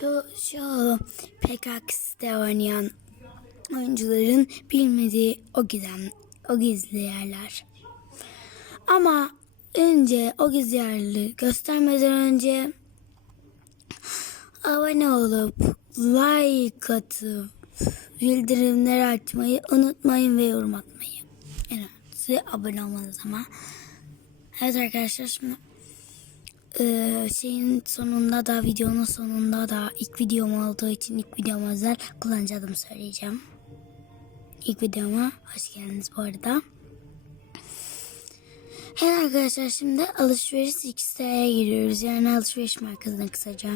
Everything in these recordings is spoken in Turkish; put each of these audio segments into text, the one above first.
şu şu PKX'de oynayan oyuncuların bilmediği o gizem o gizli yerler. Ama önce o gizli yerleri göstermeden önce abone olup like atıp bildirimleri açmayı unutmayın ve yorum atmayı. En önemlisi abone olmanız ama. Evet arkadaşlar şimdi eee, şeyin sonunda da videonun sonunda da ilk videom olduğu için ilk videoma özel kullanıcı adımı söyleyeceğim. İlk videoma hoş geldiniz bu arada. Evet arkadaşlar şimdi alışveriş X'e giriyoruz. Yani alışveriş merkezine kısaca.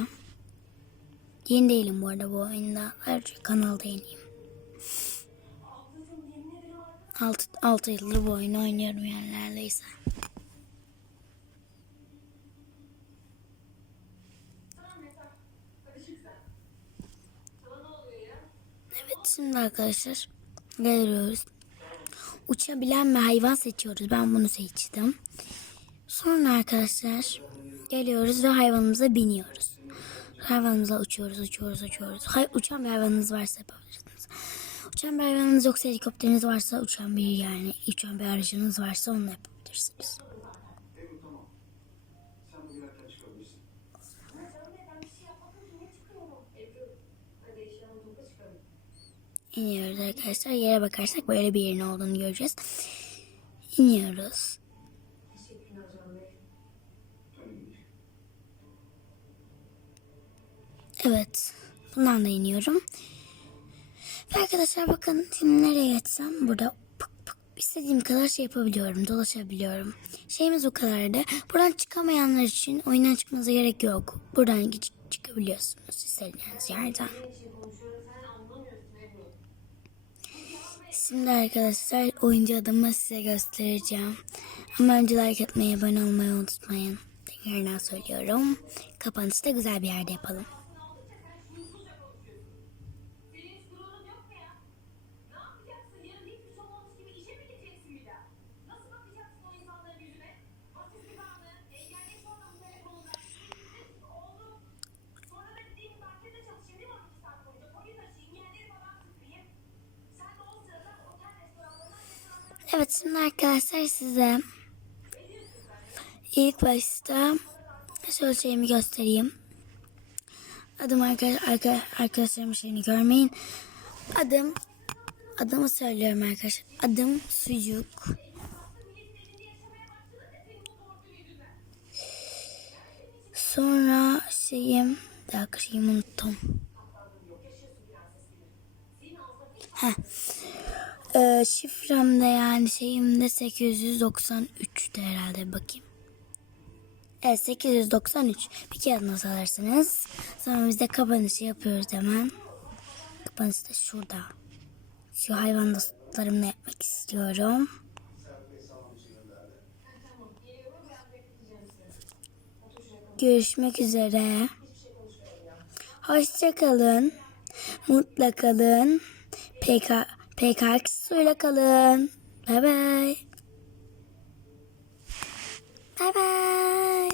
Yeni değilim bu arada bu oyunda. Ayrıca kanalda yeniyim. 6, 6 yıldır bu oyunu oynuyorum yani neredeyse. Evet şimdi arkadaşlar geliyoruz. Uçabilen bir hayvan seçiyoruz. Ben bunu seçtim. Sonra arkadaşlar geliyoruz ve hayvanımıza biniyoruz. Hayvanımıza uçuyoruz, uçuyoruz, uçuyoruz. Hay uçan bir hayvanınız varsa yapabilirsiniz. Uçan bir hayvanınız yoksa helikopteriniz varsa uçan bir yani uçan bir aracınız varsa onu yapabilirsiniz. İniyoruz arkadaşlar. Yere bakarsak böyle bir yerin olduğunu göreceğiz. İniyoruz. Evet. Bundan da iniyorum. Ve arkadaşlar bakın şimdi nereye geçsem burada pık pık istediğim kadar şey yapabiliyorum. Dolaşabiliyorum. Şeyimiz bu kadardı. Buradan çıkamayanlar için oyundan çıkmanıza gerek yok. Buradan çık- çıkabiliyorsunuz istediğiniz yerden. Şimdi arkadaşlar oyuncu adımı size göstereceğim. Ama önce like atmayı, abone olmayı unutmayın. Tekrardan söylüyorum. Kapanışı da güzel bir yerde yapalım. Evet şimdi arkadaşlar size ilk başta şöyle şeyimi göstereyim. Adım arkadaş, arka, arkadaşlarımın şeyini görmeyin. Adım adımı söylüyorum arkadaşlar. Adım Sucuk. Sonra şeyim dakika şeyimi unuttum. Heh. Ee, şifrem de yani şeyim de 893'tü herhalde bakayım. Evet 893. Bir kağıt not alırsınız. Sonra biz de kapanışı yapıyoruz hemen. Kapanış da şurada. Şu hayvan dostlarımla yapmak istiyorum. Görüşmek üzere. Hoşça kalın. Mutlu kalın. PK, PKX suyla kalın. Bye bye. Bye bye.